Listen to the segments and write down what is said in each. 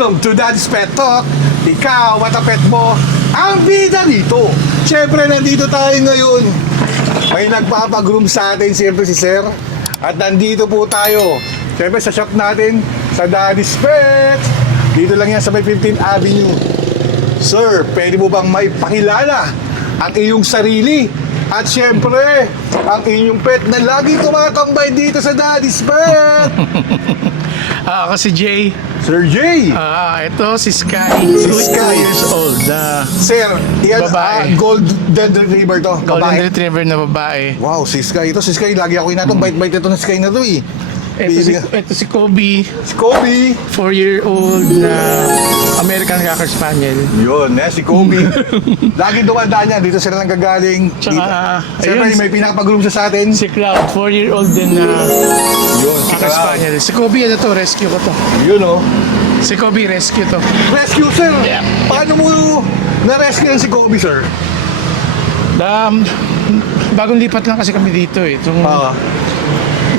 Welcome to Daddy's Pet Talk. Ikaw at ang pet mo, ang bida dito. Siyempre, nandito tayo ngayon. May nagpapagroom sa atin, siyempre si Sir. At nandito po tayo. Siyempre, sa shop natin, sa Daddy's Pet. Dito lang yan sa may 15th Avenue. Sir, pwede mo bang maipakilala ang iyong sarili? At siyempre, ang inyong pet na laging tumatambay dito sa Daddy's Pet. Ako si Jay. Sir Jay. Ito si Sky. Si 2 Sky. years old. Sir, yan, Babae. Golden Retriever to. Golden Babae. Retriever na babae. Wow, si Sky. Ito si Sky, lagi ako inatong. Bait-bait ito na Sky na to eh. Ito si Kobe. Si Kobe. 4-year-old na American Cocker Spaniel. Yun, si Kobe. Lagi dumadaan niya. Dito sila nang gagaling. Tsaka, Siyempre, ayun, may pinakapag-groom siya sa atin. si Cloud, 4-year-old din na Yun, si Cocker Cloud. Spaniel. Si Kobe, ano to, rescue ko to. Yun, oh. Si Kobe, rescue to. Rescue, sir. Yeah. Paano mo na-rescue yan si Kobe, sir? Bagong lipat lang kasi kami dito eh.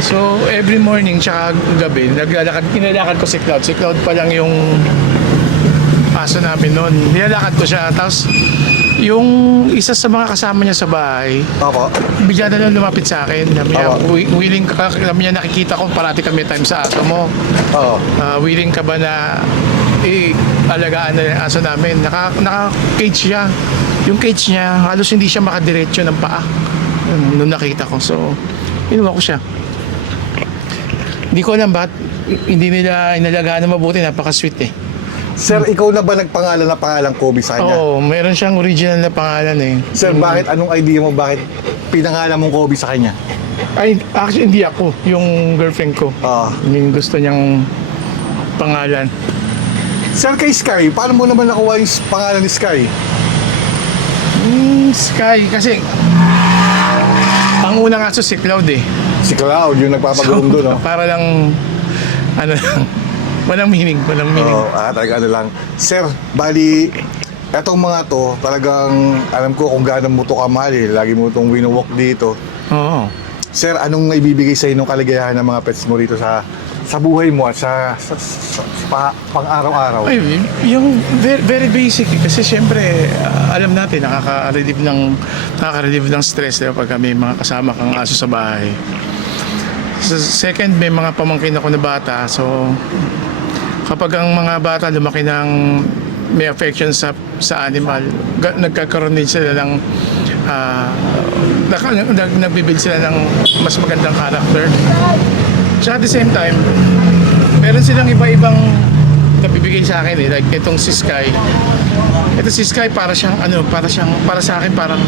So, every morning tsaka gabi, nilalakad ko si Cloud. Si Cloud pa lang yung aso namin noon. Nilalakad ko siya. Tapos, yung isa sa mga kasama niya sa bahay, Opo. bigla na lang lumapit sa akin. Sabi niya, Oo. willing ka, sabi niya, nakikita ko parati kami time sa aso mo. Oo. Willing ka ba na alagaan na yung aso namin? Naka-cage siya. Yung cage niya, halos hindi siya makadiretso ng paa. Nung nakita ko. So, inuwa ko siya. Hindi ko alam bakit hindi nila inalagaan na mabuti. Napaka-sweet eh. Sir, ikaw na ba nagpangalan na pangalang Kobe sa kanya? Oo, meron siyang original na pangalan eh. Sir, bakit? Anong idea mo? Bakit pinangalan mong Kobe sa kanya? Ay, actually hindi ako. Yung girlfriend ko. Ah. Yung gusto niyang pangalan. Sir, kay Sky, paano mo naman nakuha yung pangalan ni Sky? Sky, kasi ang unang aso si Cloud eh. Si Cloud, yung nagpapag-groom doon, no? Para lang, ano lang, walang meaning. Oo, talaga ano lang. Sir, bali, etong mga to, talagang alam ko kung gaano mo to kamahal eh. Lagi mo itong winowalk dito. Oo. Sir, anong naibibigay sa inong kaligayahan ng mga pets mo dito sa buhay mo at sa pang-araw-araw? Ay, yung very, very basic eh. Kasi syempre, alam natin, nakaka-relieve ng stress diba, pag may mga kasama kang aso sa bahay. So, second, may mga pamangkin ako na bata. So, kapag ang mga bata lumaki ng may affection sa animal, nagkakaroon din sila ng nagbibuild sila ng mas magandang character. So at the same time, meron silang iba-ibang nabibigay sa akin eh. Like itong si Sky. Ito si Sky para sa akin parang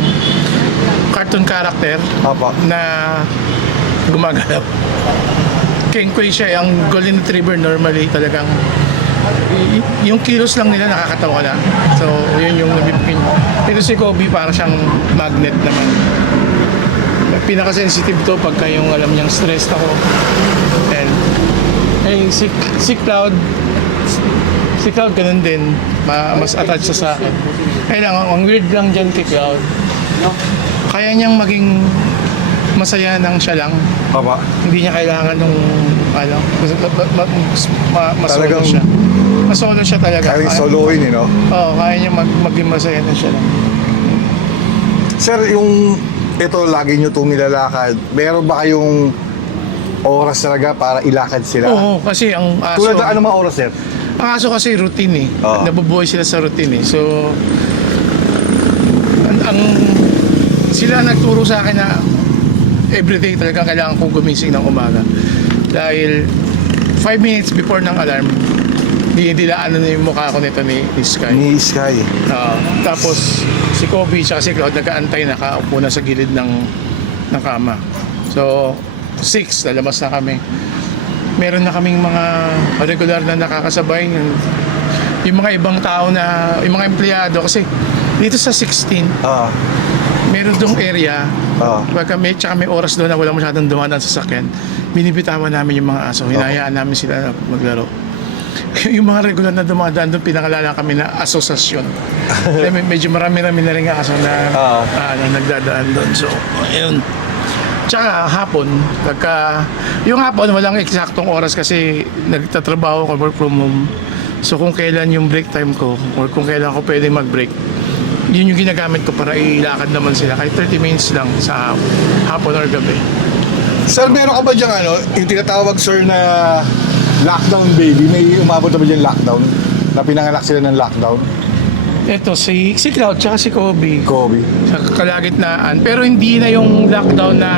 cartoon character Papa. na gumagalaw. Kengkoy siya, ang Golden Retriever normally talagang yung kilos lang nila nakakatawa na. So, yun yung nabibigay. Ito si Kobe para siyang magnet naman. Pinaka-sensitive to pagka yung alam niyang stressed ako. And si Cloud ganun din. Mas attached siya sa akin. Kaya lang, ang weird lang dyan kay Cloud. Kaya niyang maging masaya nang siya lang. Papa. Hindi niya kailangan nung masolo Talagang- siya. Masolo siya talaga. Kaya soloin, eh, no? Oo, kaya niya maging masaya na siya lang. Sir, yung ito lagi nyo itong nilalakad, meron ba kayong oras talaga para ilakad sila? Oo, kasi ang aso... Tulad na ano mga oras, sir? Ang aso kasi routine eh. Oo. Nabubuhay sila sa routine eh. So, sila nagturo sa akin na everyday talagang kailangan kong gumising ng umaga. Dahil 5 minutes before ng alarm, dilaan na yung mukha ko nito ni Sky. Ni Sky. Tapos si Kobe at si Cloud nag-aantay, nakaupo na sa gilid ng kama. So 6, lalabas na kami. Meron na kaming mga regular na nakakasabay. Yung mga ibang tao na, yung mga empleyado, kasi dito sa 16, meron dong area, pagka may oras doon na wala masyadong dumadaan sa sasakyan, binibitawan namin yung mga aso, hinahayaan namin sila maglaro. Yung mga regular na dumadaan doon, pinakalala kami na asosasyon. Medyo marami-rami na rin aso na nagdadaan doon. So, ayun. Tsaka hapon, yung hapon walang eksaktong oras kasi nagtatrabaho ko, work from home. So kung kailan yung break time ko or kung kailan ako pwede mag-break, yun yung ginagamit ko para ilakad naman sila kahit 30 minutes lang sa hapon or gabi. Sir, meron ka ba dyan yung tinatawag sir na lockdown baby? May umabot na ba dyan lockdown? Na pinanganak sila ng lockdown? Ito, si Cloud tsaka si Kobe. Kobe. Sa kalagitnaan. Pero hindi na yung lockdown na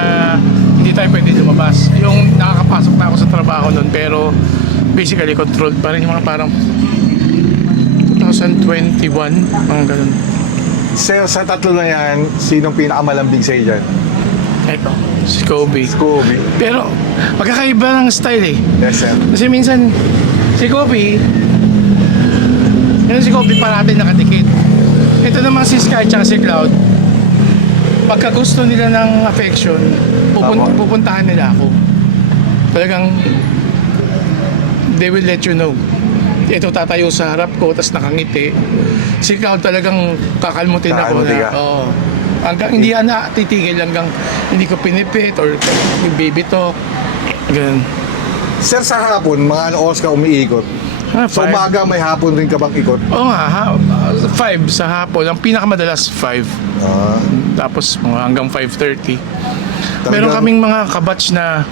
hindi tayo pwede lumabas. Yung nakakapasok na ako sa trabaho nun, pero basically controlled pa rin yung mga parang 2021, mga ganun. Sir, sa tatlo na yan, sinong pinakamalambing sa'yo dyan? Ito, si Kobe. Kobe. Pero magkakaiba ng style eh. Yes, sir. Kasi minsan, si Kobe, si Kobe parating nakadikit. Ito naman si Sky at si Cloud, pagka gusto nila ng affection, Tama. pupuntahan nila ako. Talagang, they will let you know. Ito tatayo sa harap ko, tapos nakangiti. Si Cloud talagang kakalmutin ako Kakalmutin na. ka. Oo. Hanggang hindi yan na titigil hanggang hindi ko pinipit or yung baby talk. Ganun. Sir, sa hapon, mga ano oras ka umiikot? Sa Five. umaga, may hapon rin ka bang ikot? Oo nga, 5 sa hapon. Ang pinakamadalas 5. Ah, Tapos mga hanggang 5:30. Meron Talagang- kaming mga kabatch na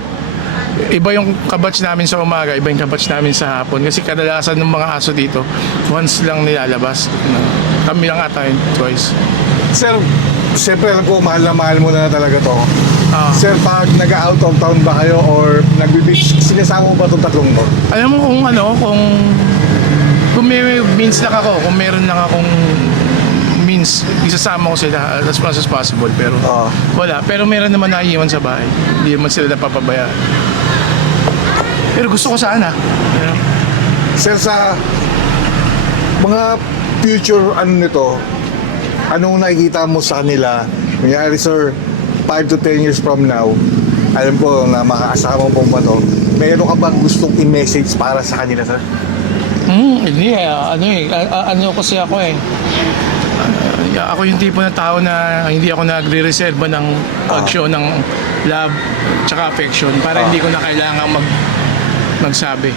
iba yung kabatch namin sa umaga, iba yung kabatch namin sa hapon. Kasi kadalasan ng mga aso dito, once lang nilalabas. Kami lang ata yun, twice. sir, siyempre alam ko, mahal mo na talaga to. Ah. Sir, pag nag-out of town ba kayo or nagbe-beach, sinasama mo ba itong tatlong to? Alam mo kung may means lang ako, kung meron lang akong means, isasama ko sila as much as possible. Pero Ah. wala. Pero meron naman naiiwan sa bahay. Hindi naman sila napapabayaan. Pero gusto ko sana. You know? Sir, sa mga future nito, anong nakikita mo sa kanila? Kunyari, sir, 5 to 10 years from now, alam ko na makakasama mo pa to, meron ka bang gustong i-message para sa kanila, sir? Hindi ano kasi ako eh. Ako yung tipo na tao na hindi ako nagre-reserve ng pag-show ng love tsaka affection para hindi ko na kailangan magsabi.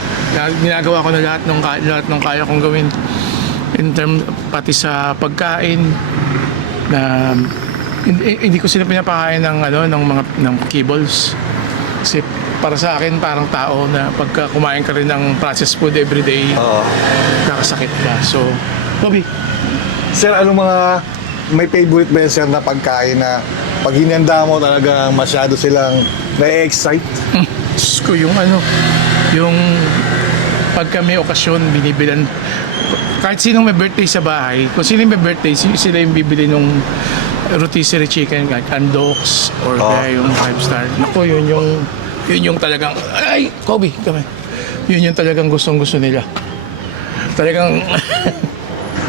Ginagawa ko na lahat ng kaya kong gawin in term pati sa pagkain na hindi ko sila pinapakain ng kibbles. Kasi para sa akin parang tao na pagka kumain ka rin ng processed food everyday, Oo. kakasakit ka. So, Bobby, Sir, anong mga may favorite ba yan, sir, na pagkain na pag hinanda mo talaga masyado silang na-excite? Diyos ko, yung pagka may okasyon, binibilan, kahit sinong may birthday sa bahay, kung sino may birthday, sila yung bibili nung rotisserie chicken, like Andox, or kaya yung 5-star. Naku, yun yung talagang, ay, Kobe, kami. Yun yung talagang gustong-gusto nila. Talagang,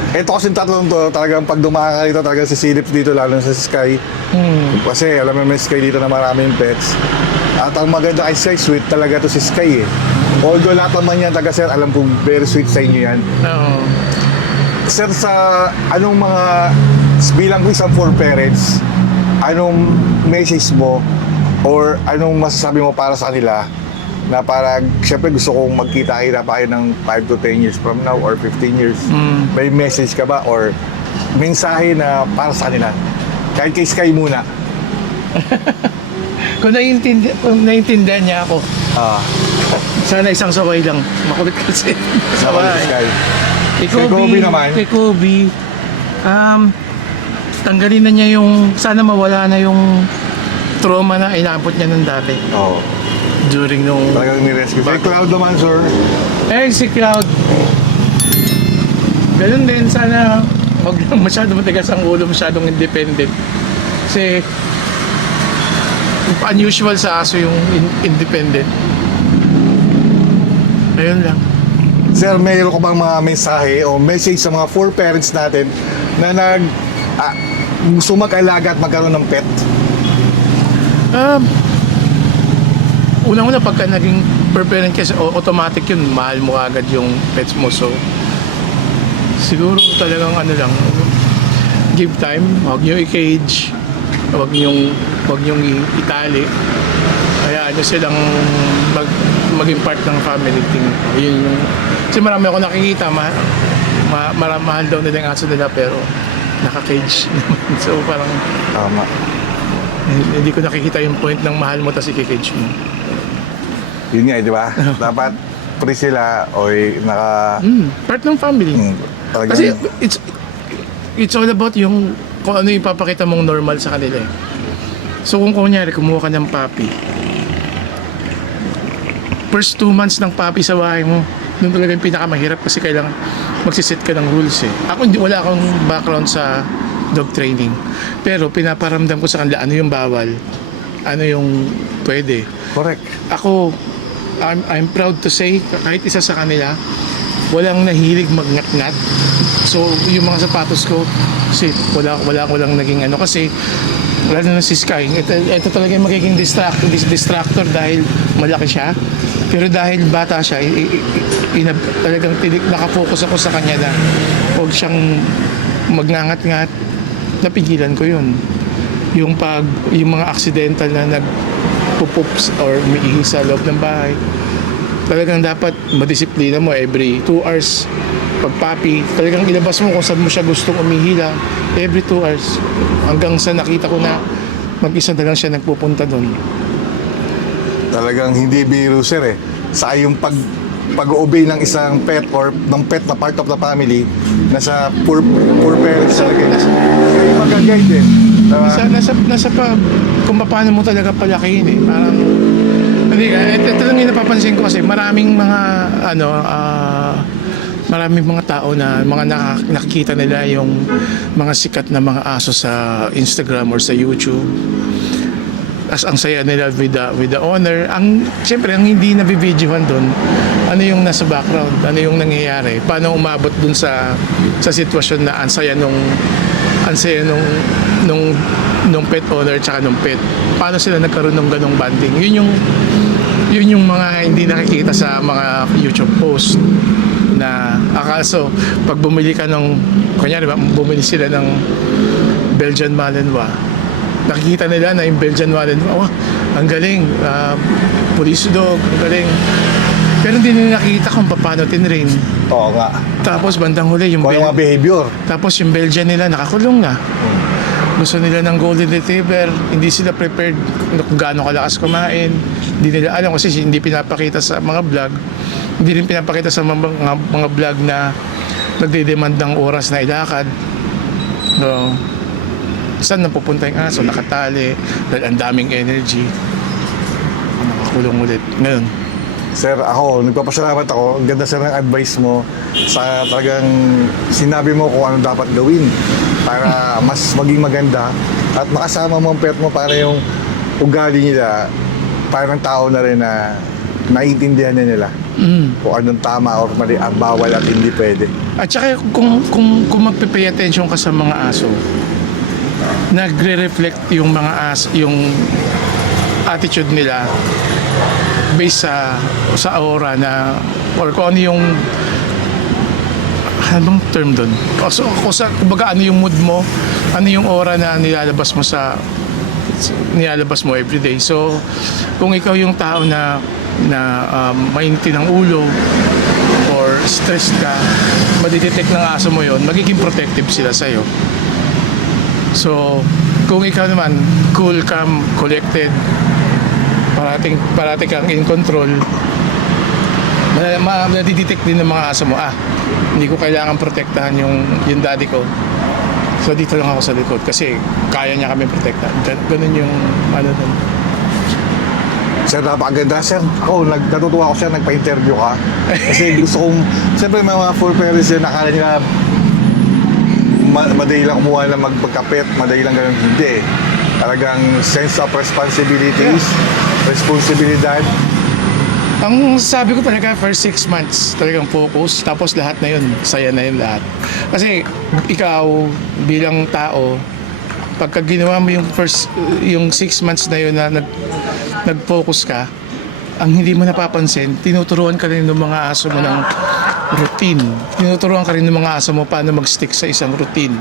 Ito kasi tatlong to, talagang pag dumaan ka dito, talagang sisilip dito, lalo na sa Sky. Kasi alam mo may Sky dito na maraming pets. At ang maganda kay Sky, sweet talaga to si Sky eh. Although lahat naman yan, taga sir, alam kong very sweet sa inyo yan. Sir, sa anong mga, bilang ko isang for parents, anong message mo or anong masasabi mo para sa kanila na parang, syempre gusto kong magkita-kita pa kayo ng 5 to 10 years from now or 15 years. May message ka ba or mensahe na para sa kanila? Kahit kay Sky muna. kung naiintindihan niya ako, sana isang saway lang. Makulit kasi. Saway si Sky. Kay Kobe naman. Kay Kobe, tanggalin na niya sana mawala na yung trauma na inabot niya nung dati. Oo. During nung... Talagang ni-rescue. Kay Cloud naman, sir. Si Cloud, ganun din, sana huwag lang masyado matigas ang ulo, masyadong independent. Kasi unusual sa aso yung independent. Ayun lang. Sir, mayroon ka bang mga mensahe o message sa mga four parents natin na gusto mag-alaga at magkaroon ng pet? Unang-una pagka naging per parent kasi automatic yun, mahal mo agad yung pets mo. So siguro talagang lang, give time, huwag nyo i-cage, huwag nyong itali, hayaan nyo silang maging part ng family thing. Yun yung Kasi marami ako nakikita, mahal daw nila yung aso nila pero naka-cage naman. So parang Tama. hindi ko nakikita yung point ng mahal mo tapos i-cage mo. Yun nga, di ba? Dapat free sila o Part ng family. talagang, Kasi it's all about yung kung ano yung ipapakita mong normal sa kanila eh. So kung kunyari kumuha ka ng puppy, first 2 months ng puppy sa bahay mo, doon talaga yung pinakamahirap kasi kailangan magsiset ka ng rules eh. Ako wala akong background sa dog training. Pero pinaparamdam ko sa kanila ano yung bawal, ano yung pwede. correct. Ako, I'm proud to say, kahit isa sa kanila, walang nahilig magngat-ngat. So, yung mga sapatos ko, kasi wala ko lang naging ano. Kasi, lalo na si Sky, ito talaga yung magiging distractor dahil malaki siya. Pero dahil bata siya, talagang nakafocus ako sa kanya na huwag siyang magngangat-ngat. Napigilan ko yun. Yung mga accidental na nagpupups or umiihi sa loob ng bahay, talagang dapat madisiplina mo every 2 hours. Pag puppy, talagang ilabas mo kung saan mo siya gustong umihila every 2 hours. Hanggang sa nakita ko na mag-isa na lang siya nagpupunta doon. Talagang hindi biro, sir eh. Sa yung pag-obey ng isang pet or ng pet na part of the family, nasa poor parents talaga. Kayo mag-guide eh. Nasa kung paano mo talaga palakihin eh. Parang, hindi ka, ito lang yung napapansin ko kasi maraming mga tao na nakikita nila yung mga sikat na mga aso sa Instagram or sa YouTube. As ang saya nila with the owner. Siyempre, ang hindi nabibidyohan doon, ano yung nasa background, ano yung nangyayari, paano umabot doon sa sitwasyon na ang saya nung pet owner tsaka nung pet. Paano sila nagkaroon ng ganong bonding. Yun yung mga hindi nakikita sa mga YouTube post na akaso pag bumili ka kunyari bumili sila ng Belgian Malinois, nakikita nila na yung Belgian Malinois, ang galing, police dog, ang galing. Pero hindi nila nakikita kung paano tinrain. Oo nga. Tapos bandang huli yung Kung yung mga behavior. tapos yung Belgian nila nakakulong na. Gusto nila ng Golden Retriever, hindi sila prepared kung gaano kalakas kumain. Hindi nila alam kasi hindi pinapakita sa mga vlog. Hindi rin pinapakita sa mga vlog na nagde-demand ng oras na ilakad. So, saan napupunta yung aso? Nakatali, dahil ang daming energy. Nakakulong ulit. Ngayon, Sir, nagpapasalamat ako. Ang ganda, sir, ng advice mo sa talagang sinabi mo kung ano dapat gawin para mas maging maganda at makasama mo ang pet mo para yung ugali nila parang tao na rin na naiintindihan na nila kung anong tama or mali, ang bawal at hindi pwede. at saka kung magpe-pay attention ka sa mga aso, nagre-reflect yung mga aso, yung attitude nila based sa aura na or kung ano yung anong term doon. So, kumbaga ano yung mood mo, ano yung aura na nilalabas mo everyday. So, kung ikaw yung tao na mainit ng ulo or stressed ka, madidetect ng aso mo yon, magiging protective sila sa'yo. So, kung ikaw naman, cool, calm, collected, parating kang in control, nadidetect din ng mga aso mo, hindi ko kailangan protektahan yung daddy ko. So, dito lang ako sa likod kasi kaya niya kami protektahan. Ganun yung doon. Sir, napakaganda, sir. Natutuwa ako siya, nagpa-interview ka. Kasi gusto kong, siyempre may mga full parents din, nakala nila madali lang kumuha na magpagkapit, madali lang ganun. Hindi. Talagang sense of responsibilities, responsibilidad. Ang sabi ko talaga, first 6 months, talagang focus. Tapos lahat na yun, saya na yun lahat. Kasi ikaw, bilang tao, pagka ginawa mo yung 6 months na yun na nag-focus ka, ang hindi mo napapansin, tinuturuan ka rin ng mga aso mo ng routine. Tinuturuan ka rin ng mga aso mo paano mag-stick sa isang routine.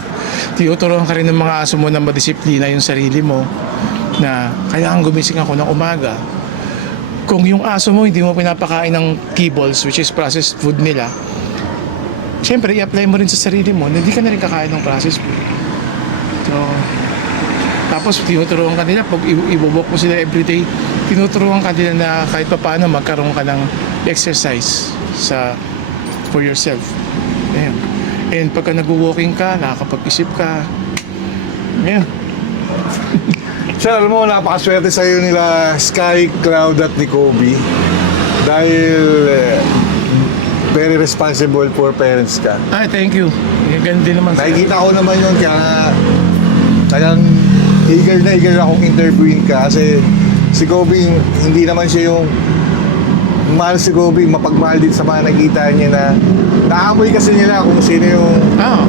Tinuturuan ka rin ng mga aso mo na madisiplina yung sarili mo, na kailangan gumising ako ng umaga. kung yung aso mo hindi mo pinapakain ng kibbles, which is processed food nila, syempre i-apply mo rin sa sarili mo na hindi ka na rin kakain ng processed food. So, tapos tinuturuan ka nila, pag ibubok mo sila everyday, tinuturuan ka nila na kahit pa paano magkaroon ka ng exercise for yourself. Ayan. And pagka nag-walking ka, nakakapag-isip ka. Ayan. Sir, alam mo, napakaswerte sa'yo nila Sky, Cloud at ni Kobe. Dahil very responsible for parents ka. Ay, thank you. Ganun din naman. Nakikita ko naman yun, kaya talagang eager akong interviewin ka. Kasi si Kobe, hindi naman siya yung mahal si Kobe, mapagmahal din sa mga nakita niya na naamoy kasi nila kung sino yung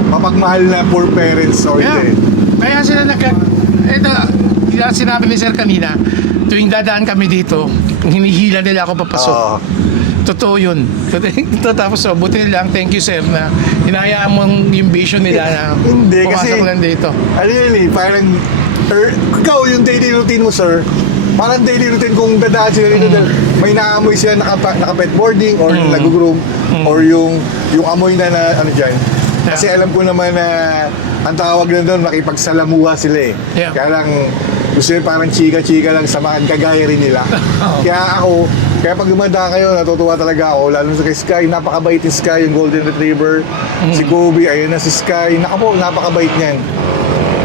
mapagmahal na poor parents or Yeah. hindi. Kaya sila ito, sinabi ni Sir kanina, tuwing dadaan kami dito, hinihila nila ako papasok. Oo. Totoo yun. Tapos buti lang, thank you Sir na hinahayaan mo yung vision nila na Hindi, pumasok kasi- lang dito. Ano yun eh, parang ikaw yung daily routine mo, sir. Parang daily routine kung dadaan sila dito dahil may naamoy sila naka-pet boarding or nag-groom or yung amoy na ano dyan. Kasi alam ko naman na ang tawag na doon, makipagsalamuha sila eh. Yeah. Kaya lang, gusto nyo parang chika-chika lang samahan, kagaya rin nila. Kaya pag lumanda kayo, natutuwa talaga ako. Lalo sa kay Sky, napakabait ni Sky, yung Golden Retriever. Si Kobe, ayun na si Sky. Naku po, napakabait niyan.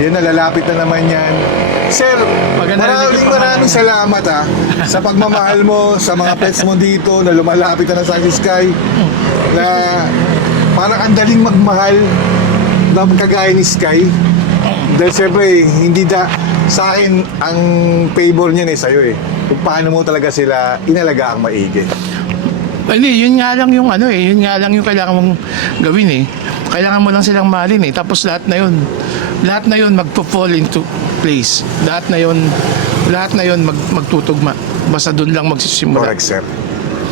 Yan na, lalapit na naman yan. Sir, Maganda rin yung maraming salamat sa pagmamahal mo, sa mga pets mo dito, na lumalapit na sa si Sky. Na parang ang daling magmahal na kagaya ni Sky. Dahil siyempre, hindi sa akin, ang favor niyan sa'yo eh. Kung paano mo talaga sila inalaga ang maigi. Hindi, yun nga lang yung yun nga lang yung kailangan mong gawin eh. Kailangan mo lang silang mahalin eh. Tapos lahat na yun magpo-fall into place. Lahat na yun magtutugma. Basta doon lang magsisimula. Correct, sir.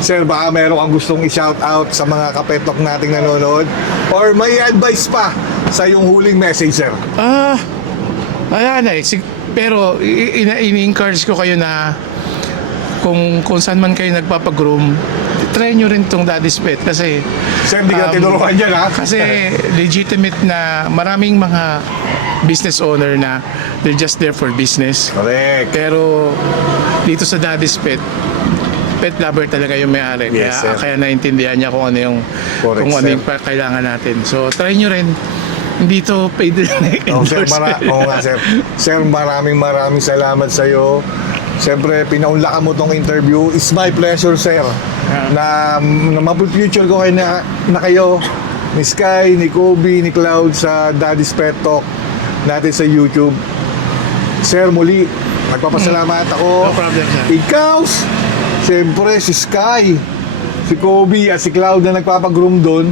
Sir, baka meron kang gustong i-shout out sa mga kapetok nating nanonood or may advice pa sa yung huling message, sir. Ayan eh. Pero ini-encourage ko kayo na kung saan man kayo nagpapagroom, try nyo rin tong Daddy's Pet kasi Sir, di ka tinuruan dyan, ha? kasi legitimate na maraming mga business owner na they're just there for business. Correct. Pero dito sa Daddy's Pet, pet lover talaga yung may-ari. Yes, sir. Kaya naintindihan niya kung ano yung Correct, kung ano sir. yung kailangan natin. So try nyo rin. Hindi to paid Oh, sir, sir. Sir, maraming salamat sa iyo. Siyempre, pinaunlakan mo tong interview. It's my pleasure, sir. Na mapufuture ko kayo na kayo ni Sky, ni Kobe, ni Cloud sa Daddy's Pet Talk natin sa YouTube. Sir, muli, nagpapasalamat ako. No problem, sir. Ikaw, siyempre, si Sky, si Kobe at si Cloud na nagpapagroom doon.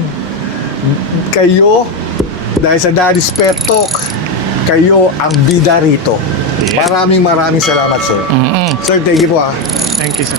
Kayo, dahil sa Daddy's Pet Talk, kayo ang bida rito. Yeah. Maraming salamat, sir. Mm-mm. Sir, thank you po, Thank you, sir.